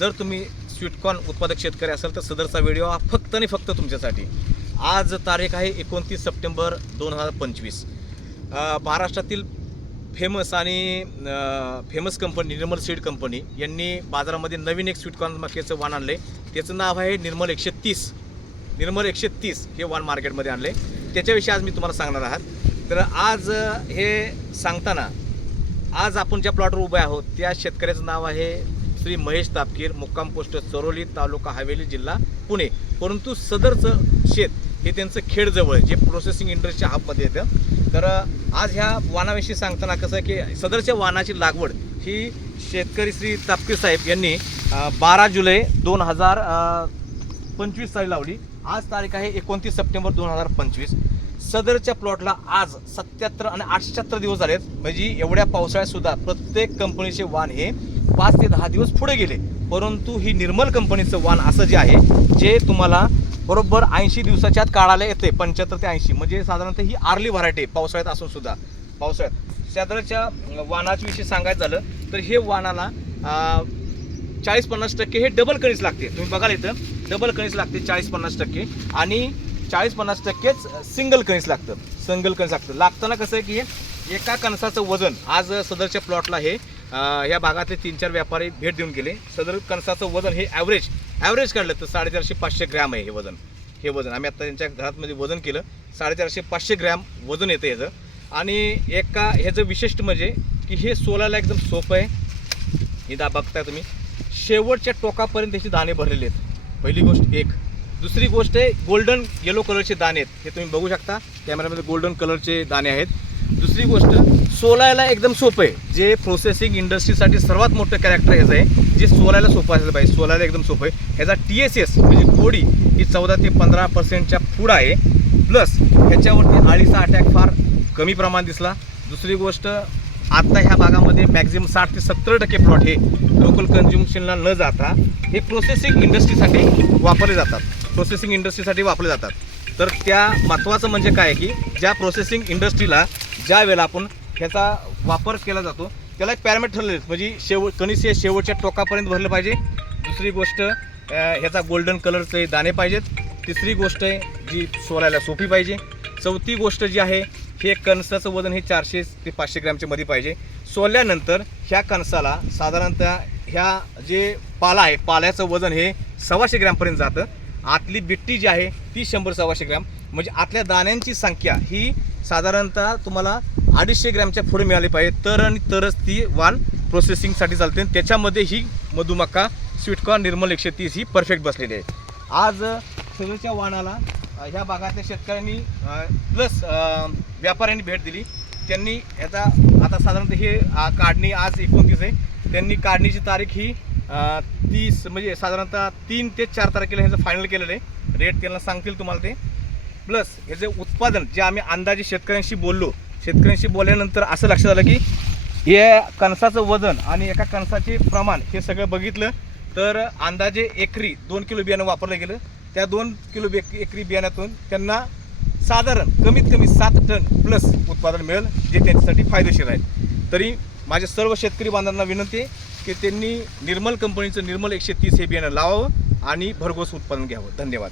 जर तुम्ही स्वीटकॉर्न उत्पादक शेतकरी असाल तर सदरचा व्हिडिओ हा फक्त आणि फक्त तुमच्यासाठी। आज तारीख आहे 29 सप्टेंबर 2025। महाराष्ट्रातील फेमस कंपनी निर्मल सीड कंपनी यांनी बाजारामध्ये नवीन एक स्वीटकॉर्न मक्याचं वाण आणले। त्याचं नाव आहे निर्मल 130। निर्मल 130 हे वाण मार्केटमध्ये आणले, त्याच्याविषयी आज मी तुम्हाला सांगणार आहात। तर आज हे सांगताना आज आपण ज्या प्लॉटवर उभे आहोत त्या शेतकऱ्याचं नाव आहे श्री महेश तापकीर, मुक्काम पोस्ट चरोली, तालुका हवेली, जिल्हा पुणे। परंतु सदरचं शेत हे त्यांचं खेडजवळ जे प्रोसेसिंग इंडस्ट्रीच्या हबमध्ये येतं। तर आज ह्या वाणाविषयी सांगताना कसं की सदरच्या वाणाची लागवड ही शेतकरी श्री तापकीर साहेब यांनी 12 जुलै 2025 साली लावली। आज तारीख आहे 29 सप्टेंबर 2025। सदरच्या प्लॉटला आज 77 आणि 876 दिवस झालेत। म्हणजे एवढ्या पावसाळ्यात सुद्धा प्रत्येक कंपनीचे वाण हे 5 ते 10 दिवस पुढे गेले। परंतु ही निर्मल कंपनीचं वाण असं जे आहे जे तुम्हाला बरोबर 80 दिवसाच्या आत काढायला येते, 75 ते 80। म्हणजे साधारणतः ही आर्ली व्हरायटी पावसाळ्यात असून सुद्धा पावसाळ्यात सदरच्या वाणाच्या विषयी सांगायचं झालं तर हे वाणाला 40-50% हे डबल कणीस लागते। तुम्ही बघाल इथं डबल कणीस लागते 40-50% आणि 40-50%च सिंगल कणीस लागतं। लागताना कसं आहे की एका कणसाचं वजन आज सदरच्या प्लॉटला हे या भागातले 3-4 व्यापारी भेट देऊन गेले। सदर कणसाचं वजन हे ॲव्हरेज काढलं तर 450-500 ग्रॅम आहे। हे वजन आम्ही आता त्यांच्या घरामध्ये वजन केलं, 450-500 ग्रॅम वजन येतं ह्याचं। आणि एका ह्याचं विशिष्ट म्हणजे की हे सोलायला एकदम सोपं आहे। हे बघताय तुम्ही शेवटच्या टोकापर्यंत त्याचे दाणे भरलेले आहेत, पहिली गोष्ट एक। दुसरी गोष्ट आहे गोल्डन येलो कलरचे दाणे आहेत, हे तुम्ही बघू शकता कॅमेऱ्यामध्ये गोल्डन कलरचे दाणे आहेत। दुसरी गोष्ट सोलायला एकदम सोपं आहे, जे प्रोसेसिंग इंडस्ट्रीसाठी सर्वात मोठं कॅरेक्टर ह्याचं आहे, जे सोलायला सोपं असेल पाहिजे। सोलायला एकदम सोपं आहे। ह्याचा TSS म्हणजे गोडी ही 14 ते 15%च्या पुढं आहे। प्लस ह्याच्यावरती आळीचा अटॅक फार कमी प्रमाण दिसला। दुसरी गोष्ट आता ह्या भागामध्ये मॅक्झिमम 60 ते 70% प्लॉट हे लोकल कन्झ्युम्शनला न जाता हे प्रोसेसिंग इंडस्ट्रीसाठी वापरले जातात। तर त्या महत्त्वाचं म्हणजे काय की ज्या प्रोसेसिंग इंडस्ट्रीला ज्या वेळेला आपण ह्याचा वापर केला जातो त्याला एक पॅरामीटर ठरलेले, म्हणजे कणीस हे शेवटच्या टोकापर्यंत भरलं पाहिजे। दुसरी गोष्ट ह्याचा गोल्डन कलरचे दाणे पाहिजेत। तिसरी गोष्ट आहे जी सोलायला सोपी पाहिजे। चौथी गोष्ट जी आहे हे कणसाचं वजन हे 400 ते 500 ग्रॅमच्या मध्ये पाहिजे। सोलल्यानंतर ह्या कणसाला साधारणतः ह्या जे पाला आहे पाल्याचं वजन हे 125 ग्रॅमपर्यंत जातं। आतली बिट्टी जी आहे ती 100-125 ग्रॅम, म्हणजे आतल्या दाण्यांची संख्या ही साधारणतः तुम्हाला 250 ग्रॅमच्या पुढे मिळाली पाहिजे तरच ती वाण प्रोसेसिंगसाठी चालते। त्याच्यामध्ये ही मधुमका स्वीटकॉर्न निर्मल 130 ही परफेक्ट बसलेली आहे। आज सदरच्या वाणाला ह्या भागातल्या शेतकऱ्यांनी प्लस व्यापाऱ्यांनी भेट दिली। त्यांनी ह्याचा आता साधारणतः हे काढणी आज 29 आहे, त्यांनी काढणीची तारीख ही 30 म्हणजे साधारणतः 3 ते 4 तारखेला ह्याचं फायनल केलेलं आहे। रेट त्यांना सांगतील तुम्हाला ते। प्लस ह्याचे उत्पादन जे आम्ही अंदाजे शेतकऱ्यांशी बोलल्यानंतर असं लक्षात आलं की हे कणसाचं वजन आणि एका कणसाचे प्रमाण हे सगळं बघितलं तर अंदाजे एकरी 2 किलो बियाणं वापरलं गेलं। त्या 2 किलो एकरी बियाण्यातून त्यांना साधारण कमीत कमी 7 टन प्लस उत्पादन मिळेल, जे त्यांच्यासाठी फायदेशीर आहे। तरी माझ्या सर्व शेतकरी बांधवांना विनंती आहे की त्यांनी निर्मल कंपनीचं निर्मल 130 हे बियाणं लावावं आणि भरघोस उत्पादन घ्यावं। धन्यवाद।